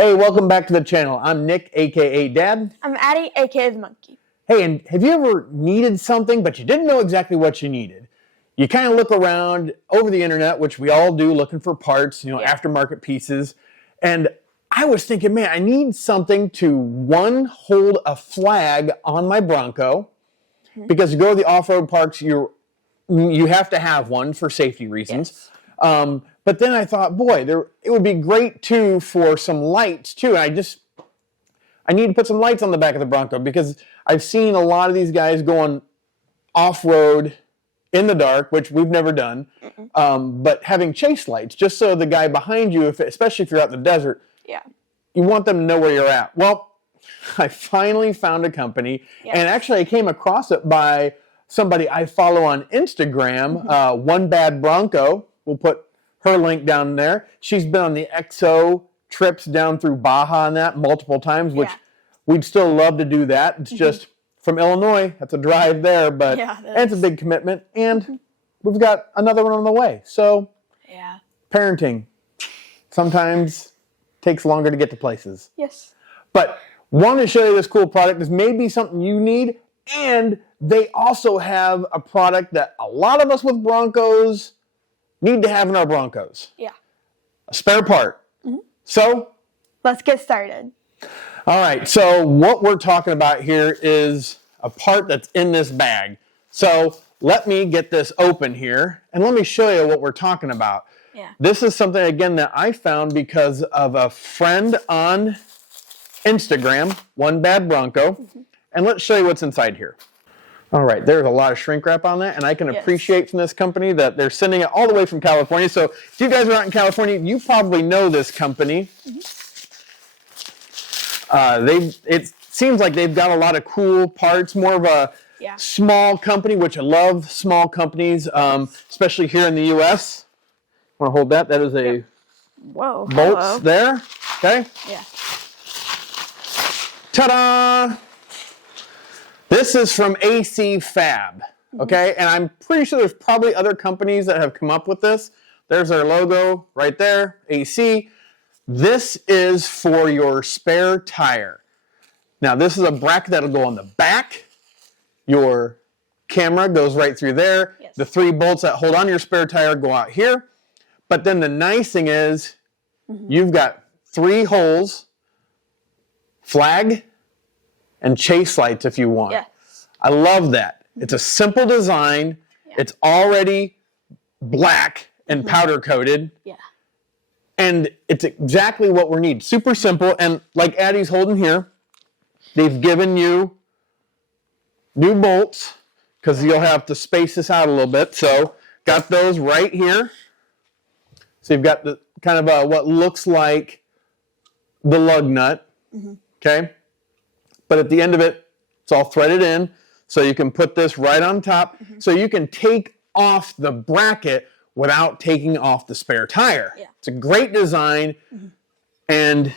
Hey, welcome back to the channel. I'm Nick, aka Dad. I'm Addie, aka the Monkey. Hey, and have you ever needed something but you didn't know exactly what you needed? You kind of look around over the internet, which we all do, looking for parts, aftermarket pieces. And I was thinking, man, I need something to, one, hold a flag on my Bronco. Because to go to the off-road parks, you have to have one for safety reasons. Yes. But then I thought, boy, it would be great too for some lights too. And I need to put some lights on the back of the Bronco because I've seen a lot of these guys going off-road in the dark, which we've never done. But having chase lights, just so the guy behind you, especially if you're out in the desert, you want them to know where you're at. Well, I finally found a company, and actually I came across it by somebody I follow on Instagram, One Bad Bronco. We'll put her link down there. She's been on the XO trips down through Baja and that multiple times, which we'd still love to do that. It's just from Illinois. That's a drive there, but it's a big commitment. And we've got another one on the way. So parenting sometimes takes longer to get to places. Yes. But want to show you this cool product. This may be something you need. And they also have a product that a lot of us with Broncos need to have in our Broncos. Yeah. A spare part. So let's get started. All right. So what we're talking about here is a part that's in this bag. So let me get this open here and let me show you what we're talking about. Yeah. This is something, again, that I found because of a friend on Instagram, One Bad Bronco. And let's show you what's inside here. All right, there's a lot of shrink wrap on that, and I can appreciate from this company that they're sending it all the way from California. So if you guys are out in California, you probably know this company. It seems like they've got a lot of cool parts, more of a small company, which I love small companies, especially here in the U.S. Want to hold that? That is a bolts there. Okay. Yeah. Ta-da! This is from AC Fab, okay? And I'm pretty sure there's probably other companies that have come up with this. There's their logo right there, AC. This is for your spare tire. Now, this is a bracket that'll go on the back. Your camera goes right through there. Yes. The 3 bolts that hold on your spare tire go out here. But then the nice thing is you've got 3 holes, flag, and chase lights if you want. Yes. I love that. It's a simple design. It's already black and powder coated. Yeah. And it's exactly what we need. Super simple. And like Addie's holding here, they've given you new bolts because you'll have to space this out a little bit. So got those right here. So you've got the kind of what looks like the lug nut. Okay. But at the end of it, it's all threaded in. So you can put this right on top. So you can take off the bracket without taking off the spare tire. Yeah. It's a great design. And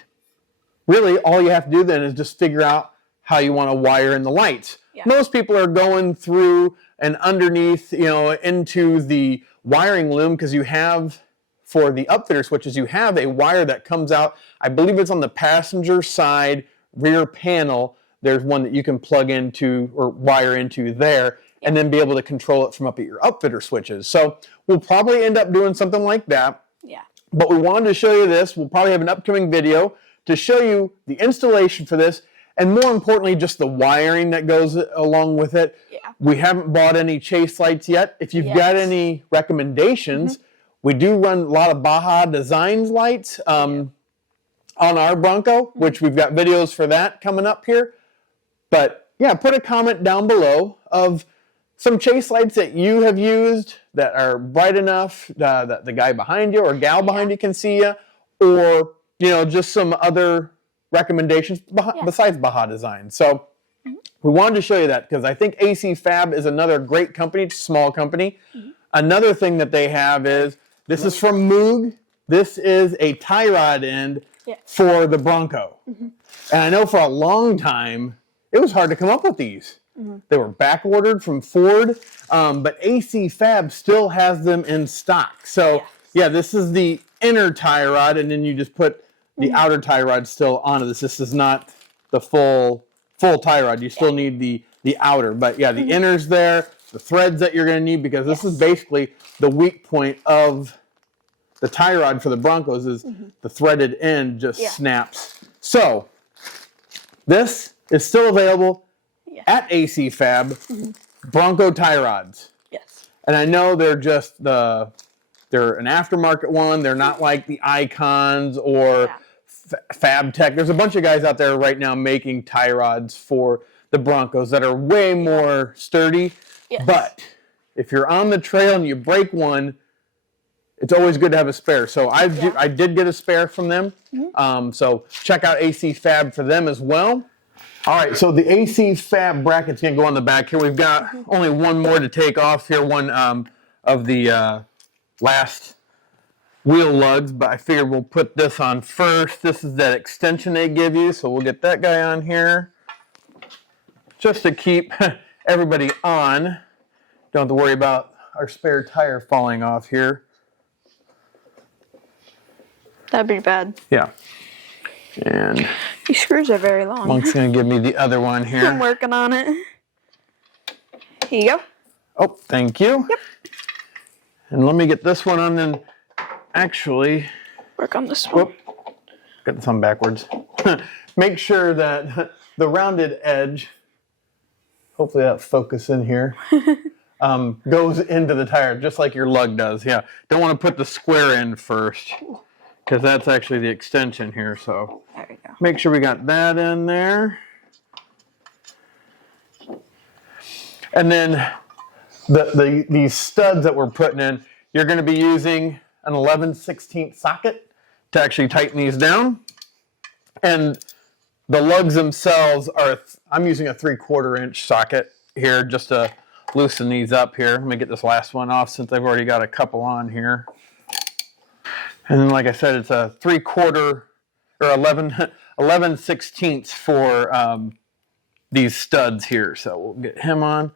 really all you have to do then is just figure out how you want to wire in the lights. Yeah. Most people are going through and underneath, into the wiring loom because you have, for the upfitter switches, you have a wire that comes out. I believe it's on the passenger side rear panel. There's one that you can plug into or wire into there and then be able to control it from up at your upfitter switches. So we'll probably end up doing something like that. Yeah. But we wanted to show you this. We'll probably have an upcoming video to show you the installation for this and more importantly, just the wiring that goes along with it. Yeah. We haven't bought any chase lights yet. If you've got any recommendations, we do run a lot of Baja Designs lights on our Bronco, which we've got videos for that coming up here. But yeah, put a comment down below of some chase lights that you have used that are bright enough that the guy behind you or gal behind you can see you, or just some other recommendations besides Baja Design. So we wanted to show you that because I think AC Fab is another great company, small company. Another thing that they have is, this is from Moog. This is a tie rod end for the Bronco. And I know for a long time, it was hard to come up with these. They were back ordered from Ford, but AC Fab still has them in stock. So yeah, this is the inner tie rod, and then you just put the outer tie rod still onto this. This is not the full tie rod. You still need the outer. But yeah, the inner's there, the threads that you're going to need, because this is basically the weak point of the tie rod for the Broncos is the threaded end just snaps. So this is still available at AC Fab, Bronco tie rods. Yes. And I know they're just they're an aftermarket one. They're not like the Icons or Fab Tech. There's a bunch of guys out there right now making tie rods for the Broncos that are way more sturdy. Yes. But if you're on the trail and you break one, it's always good to have a spare. So I did get a spare from them. So check out AC Fab for them as well. All right, so the AC Fab bracket's going to go on the back here. We've got only one more to take off here, one of the last wheel lugs, but I figured we'll put this on first. This is that extension they give you, so we'll get that guy on here just to keep everybody on. Don't have to worry about our spare tire falling off here. That'd be bad. Yeah. And these screws are very long. Monk's going to give me the other one here. I'm working on it. Here you go. Oh, thank you. Yep. And let me get this one on and actually work on this one. Whoop, got this on backwards. Make sure that the rounded edge, hopefully that focus in here, goes into the tire just like your lug does. Yeah, don't want to put the square end first because that's actually the extension here. So there we go. Make sure we got that in there. And then these studs that we're putting in, you're going to be using an 11/16 socket to actually tighten these down. And the lugs themselves are, I'm using a 3/4 inch socket here just to loosen these up here. Let me get this last one off since I've already got a couple on here. And then, like I said, it's a 3/4 or 11/16 for these studs here. So we'll get him on.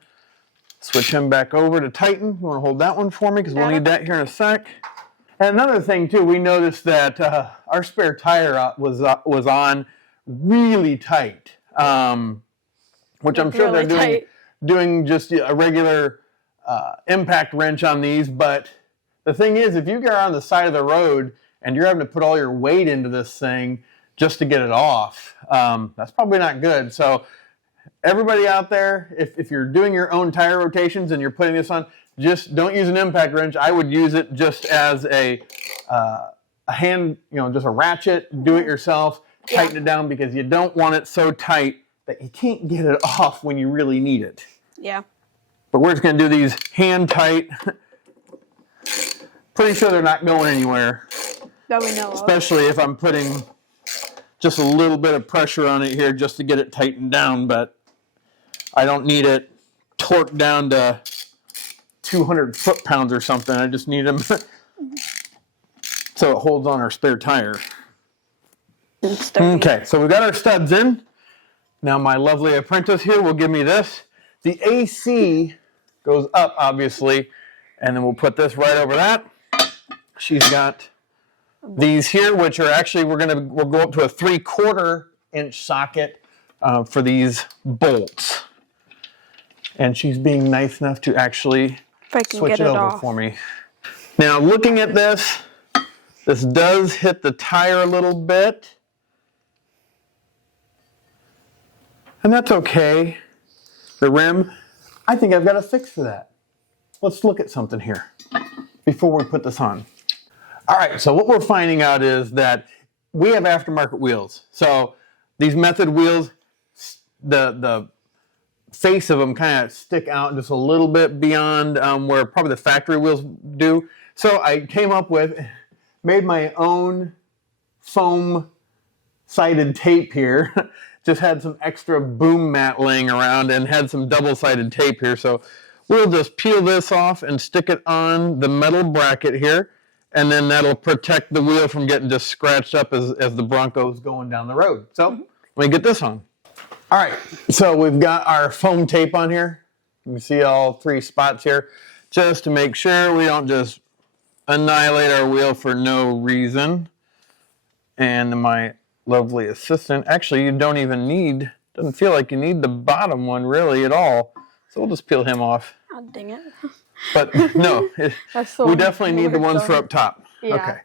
Switch him back over to tighten. You want to hold that one for me because we'll need that here in a sec. And another thing too, we noticed that our spare tire was on really tight, which I'm sure they're doing just a regular impact wrench on these. But the thing is, if you get on the side of the road and you're having to put all your weight into this thing just to get it off, that's probably not good. So everybody out there, if you're doing your own tire rotations and you're putting this on, just don't use an impact wrench. I would use it just as a hand, just a ratchet, do it yourself, tighten it down because you don't want it so tight that you can't get it off when you really need it. Yeah. But we're just going to do these hand tight. Pretty sure they're not going anywhere. That we know of. Especially if I'm putting just a little bit of pressure on it here just to get it tightened down, but I don't need it torqued down to 200 foot-pounds or something. I just need them so it holds on our spare tire. Okay, so we got our studs in. Now my lovely apprentice here will give me this. The AC goes up, obviously, and then we'll put this right over that. She's got these here, which are actually, we'll go up to a 3/4 inch socket for these bolts. And she's being nice enough to actually switch it over for me. Now, looking at this does hit the tire a little bit. And that's okay. The rim, I think I've got a fix for that. Let's look at something here before we put this on. All right, so what we're finding out is that we have aftermarket wheels. So these method wheels, the face of them kind of stick out just a little bit beyond where probably the factory wheels do. So I came up with, made my own foam sided tape here. Just had some extra boom mat laying around and had some double-sided tape here. So we'll just peel this off and stick it on the metal bracket here. And then that'll protect the wheel from getting just scratched up as the Bronco's going down the road. So let me get this on. All right, so we've got our foam tape on here. You can see all 3 spots here, just to make sure we don't just annihilate our wheel for no reason. and my lovely assistant. Actually, you don't even need, doesn't feel like you need the bottom one really at all. So we'll just peel him off. Oh, dang it. But no, we definitely need the ones for up top. Yeah. Okay.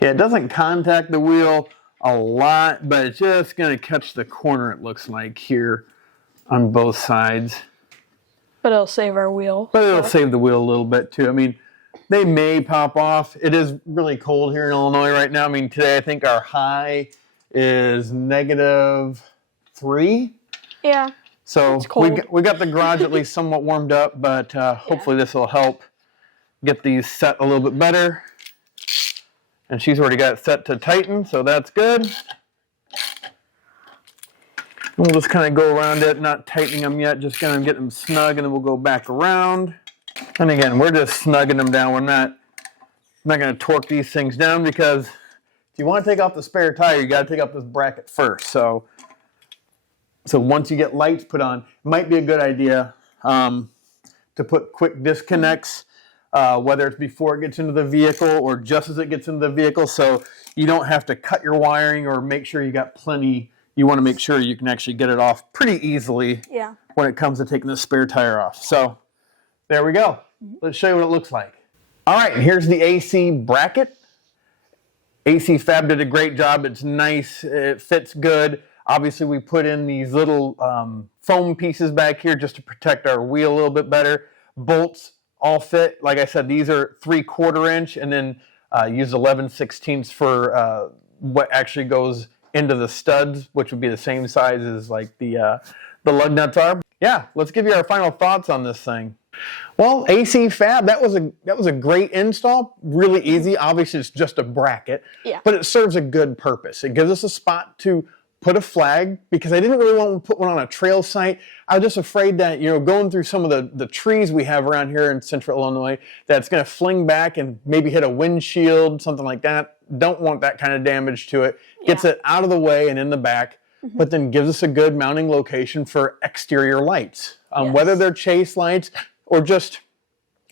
Yeah, it doesn't contact the wheel a lot, but it's just going to catch the corner, it looks like, here on both sides. But it'll save our wheel. But it'll save the wheel a little bit too. I mean, they may pop off. It is really cold here in Illinois right now. I mean, today I think our high is -3. Yeah. So we got the garage at least somewhat warmed up, but hopefully this will help get these set a little bit better. And she's already got it set to tighten, so that's good. We'll just kind of go around it, not tightening them yet, just kind of get them snug, and then we'll go back around. And again, we're just snugging them down. We're not going to torque these things down, because if you want to take off the spare tire, you got to take off this bracket first. So once you get lights put on, it might be a good idea to put quick disconnects, whether it's before it gets into the vehicle or just as it gets into the vehicle, so you don't have to cut your wiring, or make sure you got plenty. You want to make sure you can actually get it off pretty easily when it comes to taking the spare tire off. So there we go. Let's show you what it looks like. All right, and here's the AC bracket. AC Fab did a great job. It's nice. It fits good. Obviously, we put in these little foam pieces back here just to protect our wheel a little bit better. Bolts all fit. Like I said, these are 3/4 inch, and then use 11/16 for what actually goes into the studs, which would be the same size as like the lug nuts are. Yeah, let's give you our final thoughts on this thing. Well, AC Fab, that was a great install. Really easy. Obviously, it's just a bracket, but it serves a good purpose. It gives us a spot to put a flag, because I didn't really want to put one on a trail site. I was just afraid that, going through some of the trees we have around here in central Illinois, that's going to fling back and maybe hit a windshield, something like that. Don't want that kind of damage to it. Gets it out of the way and in the back, but then gives us a good mounting location for exterior lights, whether they're chase lights or just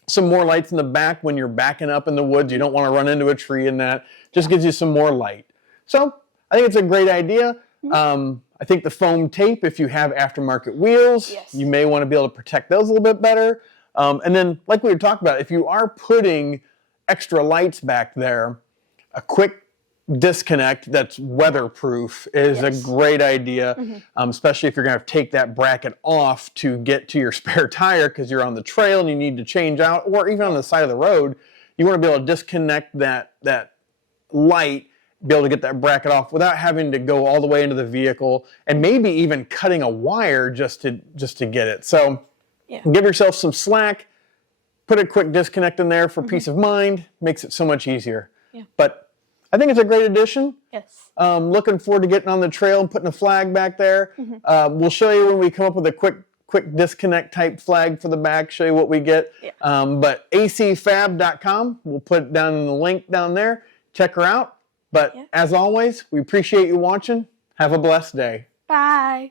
some more lights in the back when you're backing up in the woods. You don't want to run into a tree, and that just gives you some more light. So I think it's a great idea. I think the foam tape, if you have aftermarket wheels, you may want to be able to protect those a little bit better. And then, like we were talking about, if you are putting extra lights back there, a quick disconnect that's weatherproof is a great idea, especially if you're going to take that bracket off to get to your spare tire because you're on the trail and you need to change out, or even on the side of the road. You want to be able to disconnect that light, be able to get that bracket off without having to go all the way into the vehicle, and maybe even cutting a wire just to get it. So give yourself some slack, put a quick disconnect in there for peace of mind, makes it so much easier. But I think it's a great addition. Looking forward to getting on the trail and putting a flag back there. We'll show you when we come up with a quick disconnect type flag for the back, show you what we get. But acfab.com, we'll put it down in the link down there. Check her out. But as always, we appreciate you watching. Have a blessed day. Bye.